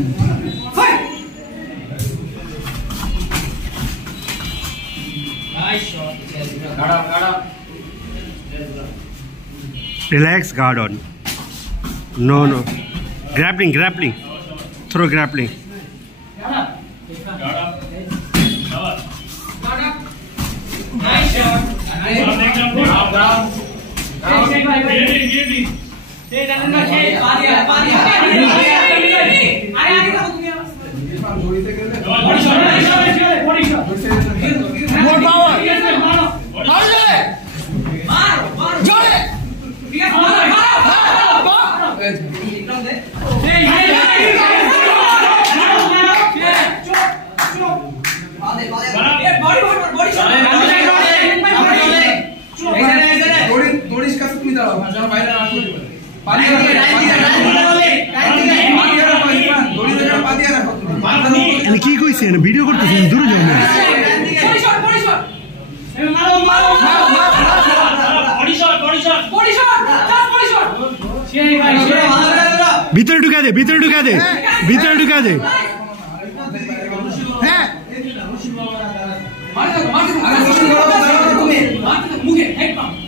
Fight! Nice shot. Guard up. Relax, guard on. No. Grappling. Throw grappling. Guard up. Nice shot. More power. কি কইছে video করতেছি দূরে যাও না ভিতরে ঢুকা দে হ্যাঁ মুখে হেড পাম্প